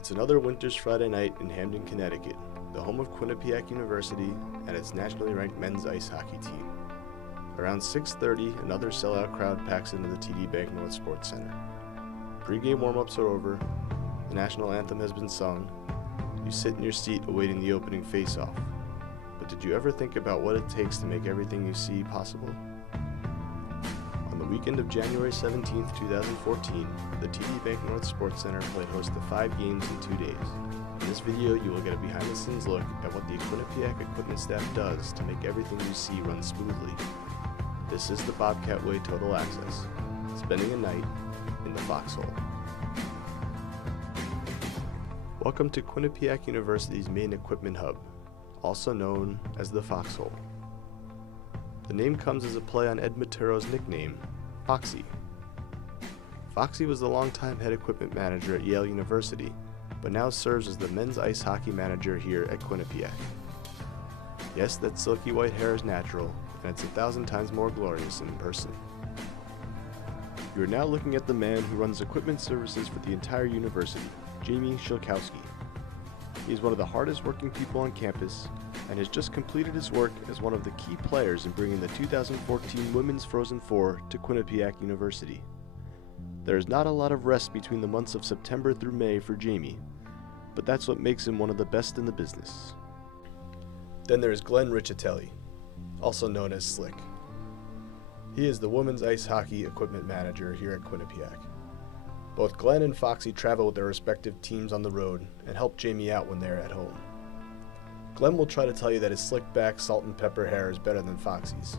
It's another winter's Friday night in Hamden, Connecticut, the home of Quinnipiac University and its nationally ranked men's ice hockey team. Around 6:30, another sellout crowd packs into the TD Bank North Sports Center. Pre-game warm-ups are over, the national anthem has been sung, you sit in your seat awaiting the opening face-off. But did you ever think about what it takes to make everything you see possible? On the weekend of January 17, 2014, the TD Bank North Sports Center played host to 5 games in 2 days. In this video, you will get a behind-the-scenes look at what the Quinnipiac equipment staff does to make everything you see run smoothly. This is the Bobcat Way Total Access, spending a night in the foxhole. Welcome to Quinnipiac University's main equipment hub, also known as the Foxhole. The name comes as a play on Ed Matero's nickname, Foxy. Foxy was the longtime head equipment manager at Yale University, but now serves as the men's ice hockey manager here at Quinnipiac. Yes, that silky white hair is natural, and it's 1,000 times more glorious in person. You are now looking at the man who runs equipment services for the entire university, Jamie Shilkowski. He is one of the hardest working people on campus and has just completed his work as one of the key players in bringing the 2014 Women's Frozen Four to Quinnipiac University. There is not a lot of rest between the months of September through May for Jamie, but that's what makes him one of the best in the business. Then there is Glenn Riccitelli, also known as Slick. He is the women's ice hockey equipment manager here at Quinnipiac. Both Glenn and Foxy travel with their respective teams on the road and help Jamie out when they are at home. Glenn will try to tell you that his slick back salt and pepper hair is better than Foxy's,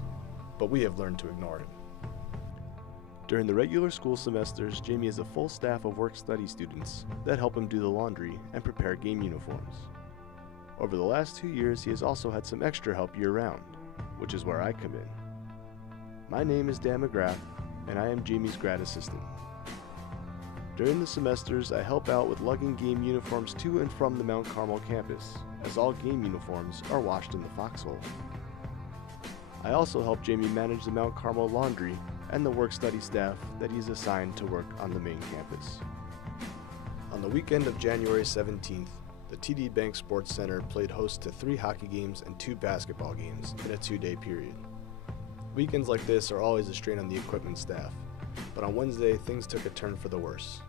but we have learned to ignore him. During the regular school semesters, Jamie has a full staff of work-study students that help him do the laundry and prepare game uniforms. Over the last 2 years, he has also had some extra help year-round, which is where I come in. My name is Dan McGrath, and I am Jamie's grad assistant. During the semesters, I help out with lugging game uniforms to and from the Mount Carmel campus, as all game uniforms are washed in the foxhole. I also help Jamie manage the Mount Carmel laundry and the work-study staff that he's assigned to work on the main campus. On the weekend of January 17th, the TD Bank Sports Center played host to 3 hockey games and 2 basketball games in a 2-day period. Weekends like this are always a strain on the equipment staff, but on Wednesday things took a turn for the worse.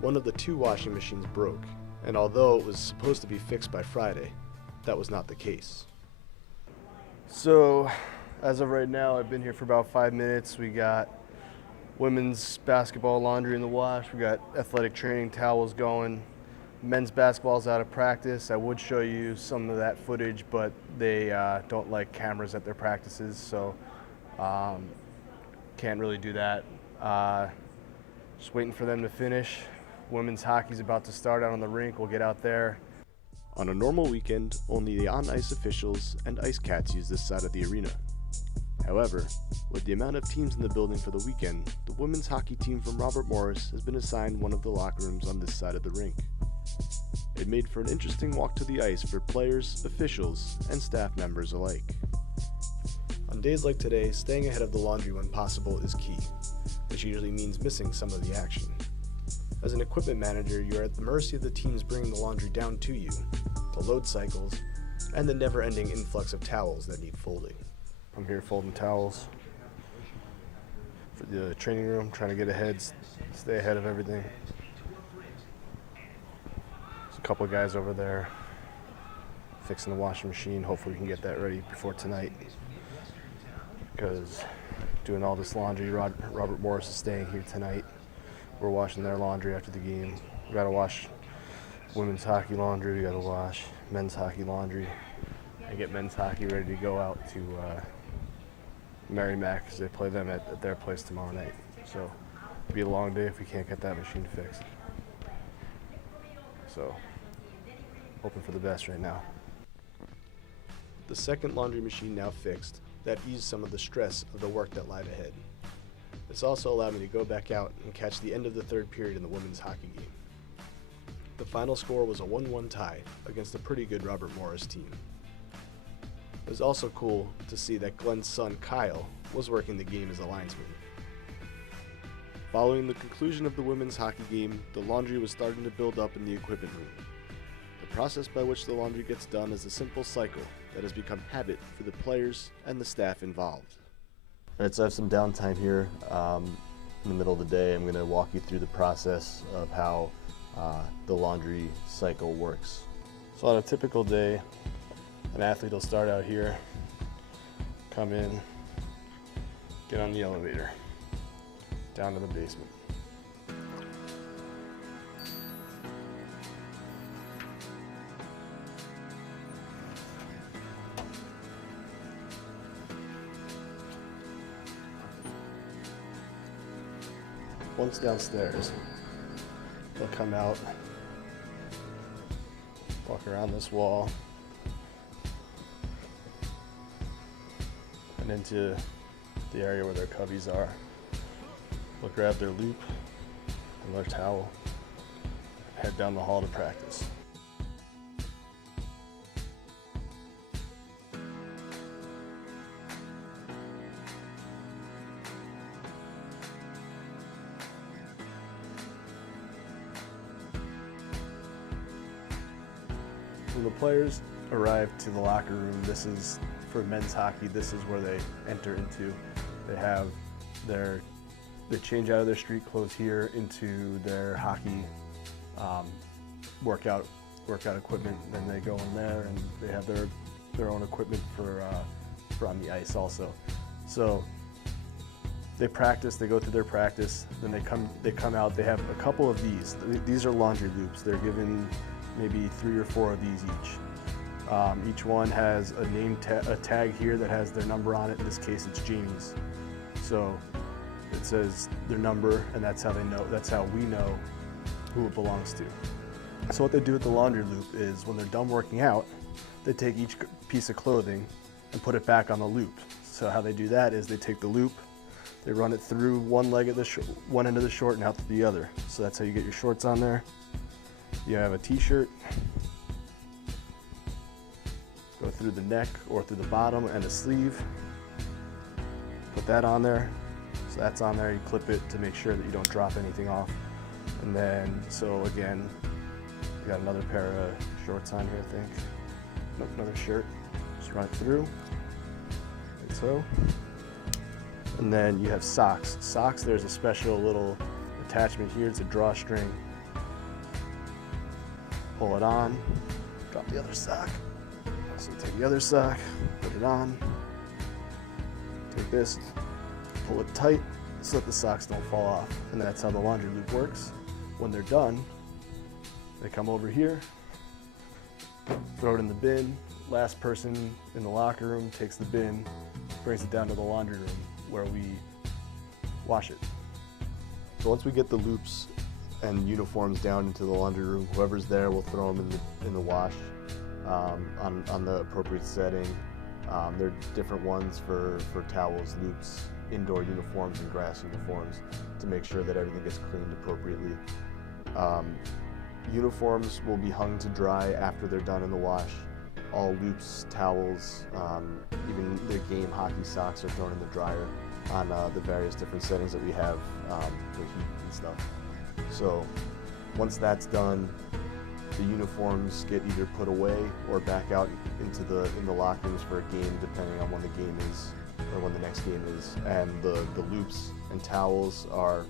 One of the 2 washing machines broke, and although it was supposed to be fixed by Friday, that was not the case. So, as of right now, I've been here for about 5 minutes. We got women's basketball laundry in the wash, we got athletic training towels going. Men's basketball's out of practice. I would show you some of that footage, but they don't like cameras at their practices, so can't really do that. Just waiting for them to finish. Women's hockey's about to start out on the rink. We'll get out there. On a normal weekend, only the on-ice officials and ice cats use this side of the arena. However, with the amount of teams in the building for the weekend, the women's hockey team from Robert Morris has been assigned one of the locker rooms on this side of the rink. It made for an interesting walk to the ice for players, officials, and staff members alike. On days like today, staying ahead of the laundry when possible is key, which usually means missing some of the action. As an equipment manager, you are at the mercy of the teams bringing the laundry down to you, the load cycles, and the never-ending influx of towels that need folding. I'm here folding towels for the training room, trying to get ahead, stay ahead of everything. There's a couple of guys over there fixing the washing machine. Hopefully we can get that ready before tonight, because doing all this laundry, Robert Morris is staying here tonight. We're washing their laundry after the game. We gotta wash women's hockey laundry, we gotta wash men's hockey laundry, and get men's hockey ready to go out to Merrimack, because they play them at their place tomorrow night. So it'll be a long day if we can't get that machine fixed. So, hoping for the best right now. The second laundry machine now fixed, that eased some of the stress of the work that lied ahead. This also allowed me to go back out and catch the end of the 3rd period in the women's hockey game. The final score was a 1-1 tie against a pretty good Robert Morris team. It was also cool to see that Glenn's son Kyle was working the game as a linesman. Following the conclusion of the women's hockey game, the laundry was starting to build up in the equipment room. The process by which the laundry gets done is a simple cycle that has become habit for the players and the staff involved. Alright, so I have some downtime here in the middle of the day. I'm going to walk you through the process of how the laundry cycle works. So on a typical day, an athlete will start out here, come in, get on the elevator, down to the basement. Once downstairs, they'll come out, walk around this wall, and into the area where their cubbies are. They'll grab their loop and their towel, and head down the hall to practice. When the players arrive to the locker room, this is for men's hockey, this is where they enter into. They have they change out of their street clothes here into their hockey workout equipment. Then they go in there and they have their own equipment for on the ice also. So they practice, they go through their practice, then they come out. They have a couple of these. These are laundry loops. They're given maybe 3 or 4 of these each. Each one has a name a tag here that has their number on it. In this case, it's Jamie's. So it says their number, and that's how they know. That's how we know who it belongs to. So what they do with the laundry loop is, when they're done working out, they take each piece of clothing and put it back on the loop. So how they do that is they take the loop, they run it through one leg of the one end of the short and out to the other. So that's how you get your shorts on there. You have a t-shirt, go through the neck or through the bottom and a sleeve, put that on there. So that's on there, you clip it to make sure that you don't drop anything off. And then, so again, you got another pair of shorts on here, I think. Nope, another shirt, just run it through, like so. And then you have socks. Socks, there's a special little attachment here, it's a drawstring. Pull it on, drop the other sock. So take the other sock, put it on, take this, pull it tight so that the socks don't fall off. And that's how the laundry loop works. When they're done, they come over here, throw it in the bin. Last person in the locker room takes the bin, brings it down to the laundry room where we wash it. So once we get the loops and uniforms down into the laundry room, whoever's there will throw them in the wash on the appropriate setting. There are different ones for towels, loops, indoor uniforms, and grass uniforms to make sure that everything gets cleaned appropriately. Uniforms will be hung to dry after they're done in the wash. All loops, towels, even their game hockey socks are thrown in the dryer on the various different settings that we have for heat and stuff. So once that's done, the uniforms get either put away or back out in the locker rooms for a game, depending on when the game is or when the next game is. And the loops and towels are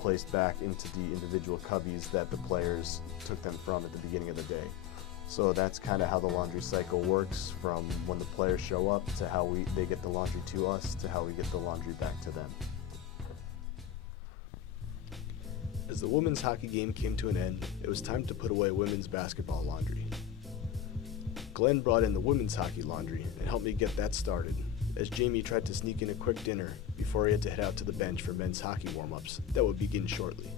placed back into the individual cubbies that the players took them from at the beginning of the day. So that's kind of how the laundry cycle works, from when the players show up to how they get the laundry to us to how we get the laundry back to them. As the women's hockey game came to an end, it was time to put away women's basketball laundry. Glenn brought in the women's hockey laundry and helped me get that started, as Jamie tried to sneak in a quick dinner before he had to head out to the bench for men's hockey warm-ups that would begin shortly.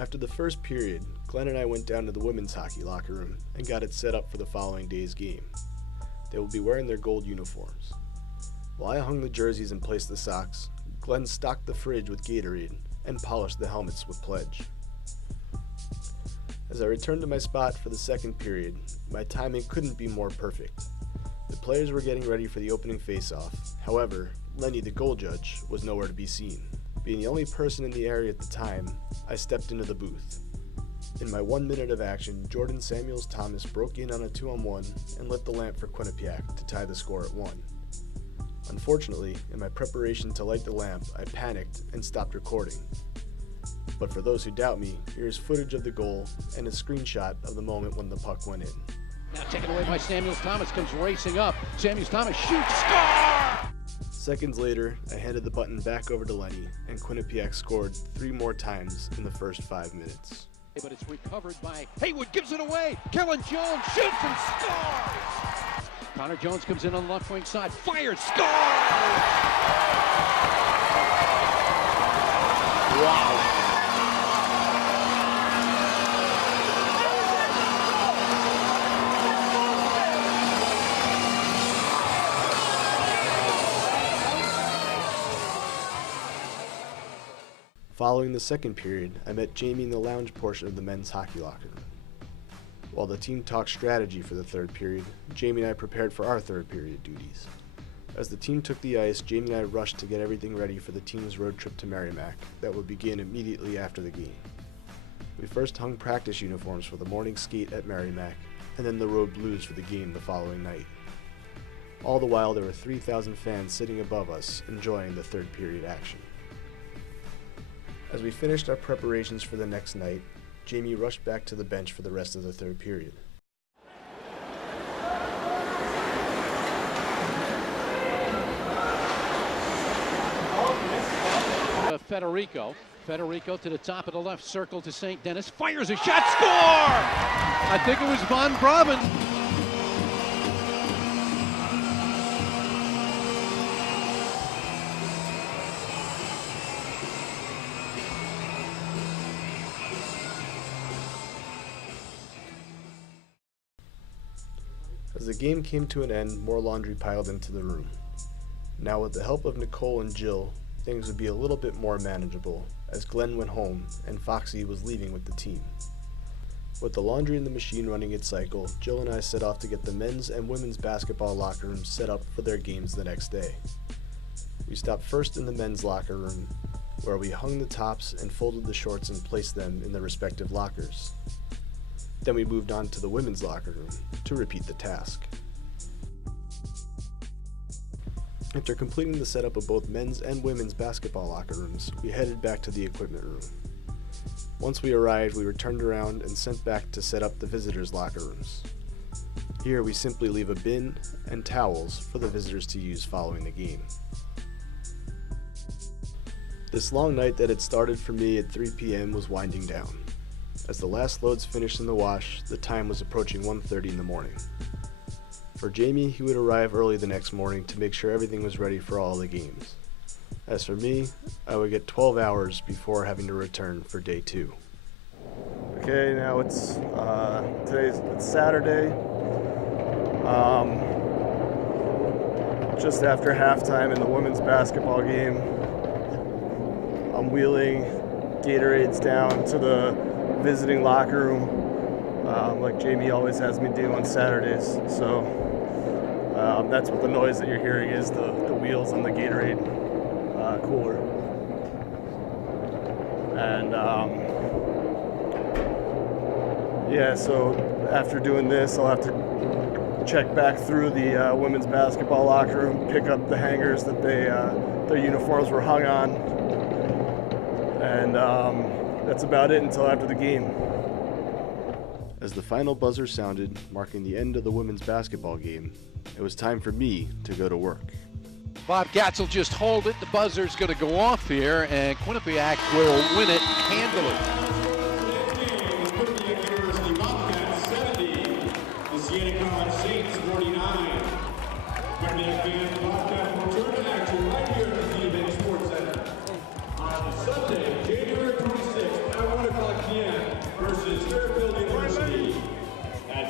After the first period, Glenn and I went down to the women's hockey locker room and got it set up for the following day's game. They will be wearing their gold uniforms. While I hung the jerseys and placed the socks, Glenn stocked the fridge with Gatorade and polished the helmets with Pledge. As I returned to my spot for the second period, my timing couldn't be more perfect. The players were getting ready for the opening face-off. However, Lenny, the goal judge, was nowhere to be seen. Being the only person in the area at the time, I stepped into the booth. In my 1 minute of action, Jordan Samuels-Thomas broke in on a 2-on-1 and lit the lamp for Quinnipiac to tie the score at 1. Unfortunately, in my preparation to light the lamp, I panicked and stopped recording. But for those who doubt me, here's footage of the goal and a screenshot of the moment when the puck went in. Now taken away by Samuels-Thomas, comes racing up. Samuels-Thomas shoots, score! Seconds later, I handed the button back over to Lenny, and Quinnipiac scored 3 more times in the first 5 minutes. But it's recovered by Haywood, gives it away. Kellen Jones shoots and scores! Connor Jones comes in on the left wing side, fires, scores! Wow. Following the second period, I met Jamie in the lounge portion of the men's hockey locker room. While the team talked strategy for the third period, Jamie and I prepared for our third period duties. As the team took the ice, Jamie and I rushed to get everything ready for the team's road trip to Merrimack that would begin immediately after the game. We first hung practice uniforms for the morning skate at Merrimack, and then the road blues for the game the following night. All the while, there were 3,000 fans sitting above us enjoying the third period action. As we finished our preparations for the next night, Jamie rushed back to the bench for the rest of the third period. Federico to the top of the left circle to St. Denis, fires a shot, score! I think it was Von Braben. As the game came to an end, more laundry piled into the room. Now, with the help of Nicole and Jill, things would be a little bit more manageable, as Glenn went home and Foxy was leaving with the team. With the laundry in the machine running its cycle, Jill and I set off to get the men's and women's basketball locker rooms set up for their games the next day. We stopped first in the men's locker room, where we hung the tops and folded the shorts and placed them in their respective lockers. Then we moved on to the women's locker room to repeat the task. After completing the setup of both men's and women's basketball locker rooms, we headed back to the equipment room. Once we arrived, we were turned around and sent back to set up the visitors' locker rooms. Here we simply leave a bin and towels for the visitors to use following the game. This long night that had started for me at 3 p.m. was winding down. As the last loads finished in the wash, the time was approaching 1:30 in the morning. For Jamie, he would arrive early the next morning to make sure everything was ready for all the games. As for me, I would get 12 hours before having to return for day 2. Okay, now it's Saturday. Just after halftime in the women's basketball game. I'm wheeling Gatorades down to the visiting locker room, like Jamie always has me do on Saturdays. So that's what the noise that you're hearing is, the wheels on the Gatorade cooler. And yeah, so after doing this, I'll have to check back through the women's basketball locker room, pick up the hangers that their uniforms were hung on, and that's about it until after the game. As the final buzzer sounded, marking the end of the women's basketball game, it was time for me to go to work. Bobcats will just hold it. The buzzer's going to go off here, and Quinnipiac will win it handily.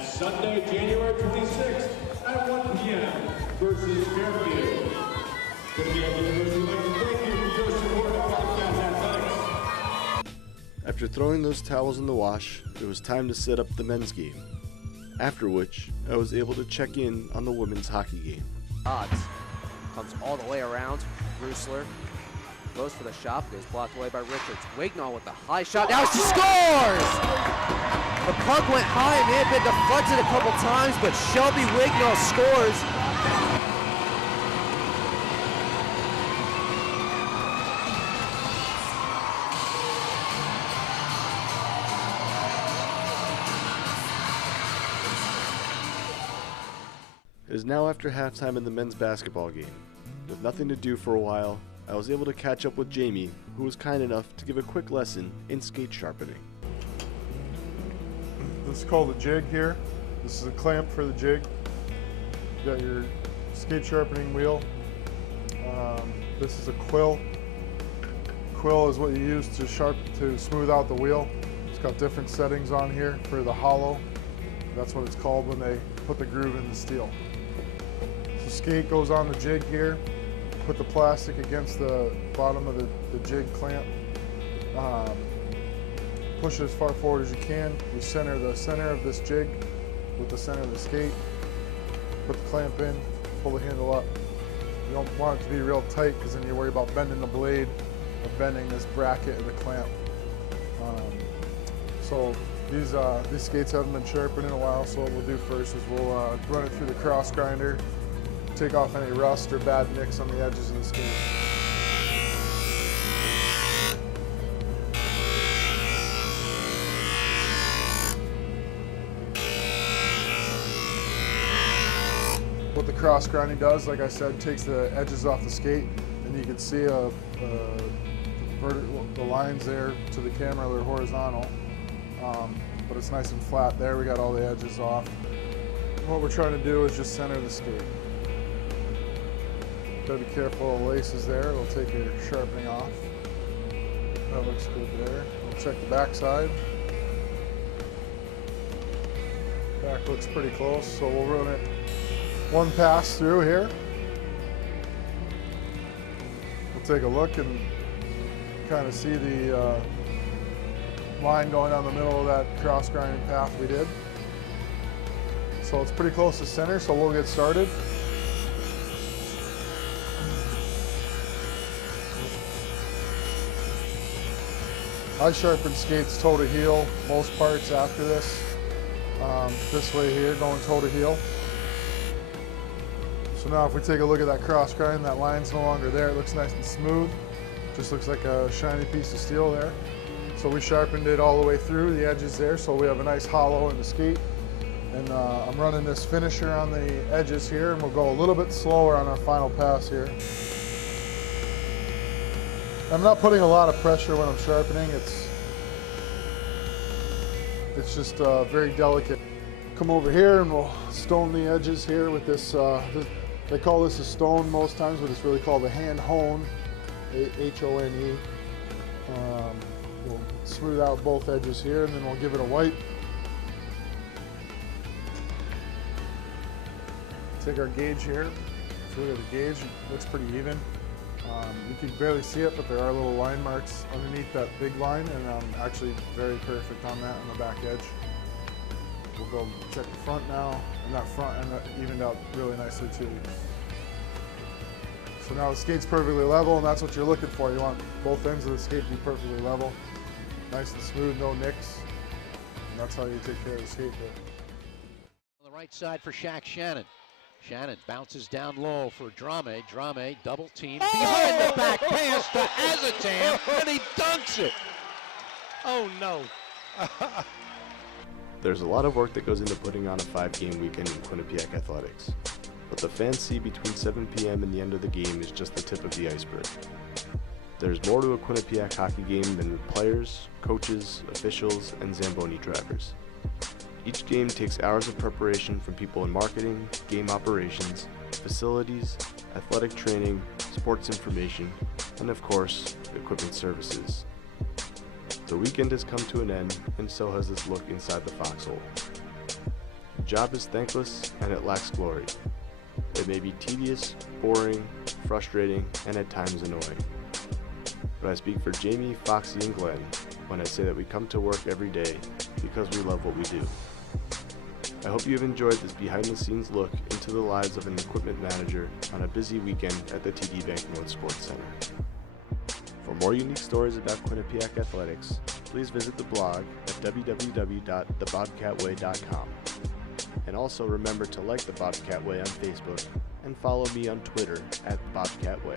Sunday, January 26th at 1 p.m. versus Fairfield. Quinnipiac University would like to thank you for your support of Bobcat athletics. After throwing those towels in the wash, it was time to set up the men's game. After which, I was able to check in on the women's hockey game. Odds comes all the way around. Rusler goes for the shot, but is blocked away by Richards. Wignall with the high shot. Now she scores! The puck went high. It may have been deflected a couple times, but Shelby Wignall scores. It is now after halftime in the men's basketball game. With nothing to do for a while, I was able to catch up with Jamie, who was kind enough to give a quick lesson in skate sharpening. This is called a jig here. This is a clamp for the jig. You got your skate sharpening wheel. This is a quill. Quill is what you use to smooth out the wheel. It's got different settings on here for the hollow. That's what it's called when they put the groove in the steel. So skate goes on the jig here. Put the plastic against the bottom of the jig clamp. Push it as far forward as you can. You center the center of this jig with the center of the skate. Put the clamp in, pull the handle up. You don't want it to be real tight because then you worry about bending the blade or bending this bracket of the clamp. So these skates haven't been sharpened in a while, so what we'll do first is we'll run it through the cross grinder, take off any rust or bad nicks on the edges of the skate. What the cross grinding does, like I said, takes the edges off the skate, and you can see the lines there to the camera, they're horizontal, but it's nice and flat there. We got all the edges off. What we're trying to do is just center the skate. Gotta be careful of the laces there, it'll take your sharpening off. That looks good there. We'll check the back side. Back looks pretty close, so we'll run it one pass through here. We'll take a look and kind of see the line going down the middle of that cross grinding path we did. So it's pretty close to center, so we'll get started. I sharpen skates toe to heel, most parts after this. This way here, going toe to heel. So now if we take a look at that cross grind, that line's no longer there. It looks nice and smooth. Just looks like a shiny piece of steel there. So we sharpened it all the way through the edges there, so we have a nice hollow in the skate. And I'm running this finisher on the edges here, and we'll go a little bit slower on our final pass here. I'm not putting a lot of pressure when I'm sharpening. It's just very delicate. Come over here and we'll stone the edges here with this, they call this a stone most times, but it's really called a hand hone, H-O-N-E. We'll smooth out both edges here, and then we'll give it a wipe. Take our gauge here. So look at the gauge, it looks pretty even. You can barely see it, but there are little line marks underneath that big line, and I'm actually very perfect on that on the back edge. We'll go check the front now, and that front evened out really nicely too. So now the skate's perfectly level, and that's what you're looking for. You want both ends of the skate to be perfectly level. Nice and smooth, no nicks. And that's how you take care of the skate there. On the right side for Shaq Shannon. Shannon bounces down low for Drame. Drame double team behind the back pass to Azotam, and he dunks it. Oh no. There's a lot of work that goes into putting on a 5-game weekend in Quinnipiac athletics. What the fans see between 7 p.m. and the end of the game is just the tip of the iceberg. There's more to a Quinnipiac hockey game than players, coaches, officials, and Zamboni drivers. Each game takes hours of preparation from people in marketing, game operations, facilities, athletic training, sports information, and of course, equipment services. The weekend has come to an end, and so has this look inside the foxhole. The job is thankless, and it lacks glory. It may be tedious, boring, frustrating, and at times annoying. But I speak for Jamie, Foxy, and Glenn when I say that we come to work every day because we love what we do. I hope you have enjoyed this behind-the-scenes look into the lives of an equipment manager on a busy weekend at the TD Bank North Sports Center. For more unique stories about Quinnipiac athletics, please visit the blog at www.thebobcatway.com. And also remember to like the Bobcat Way on Facebook and follow me on Twitter at Bobcat Way.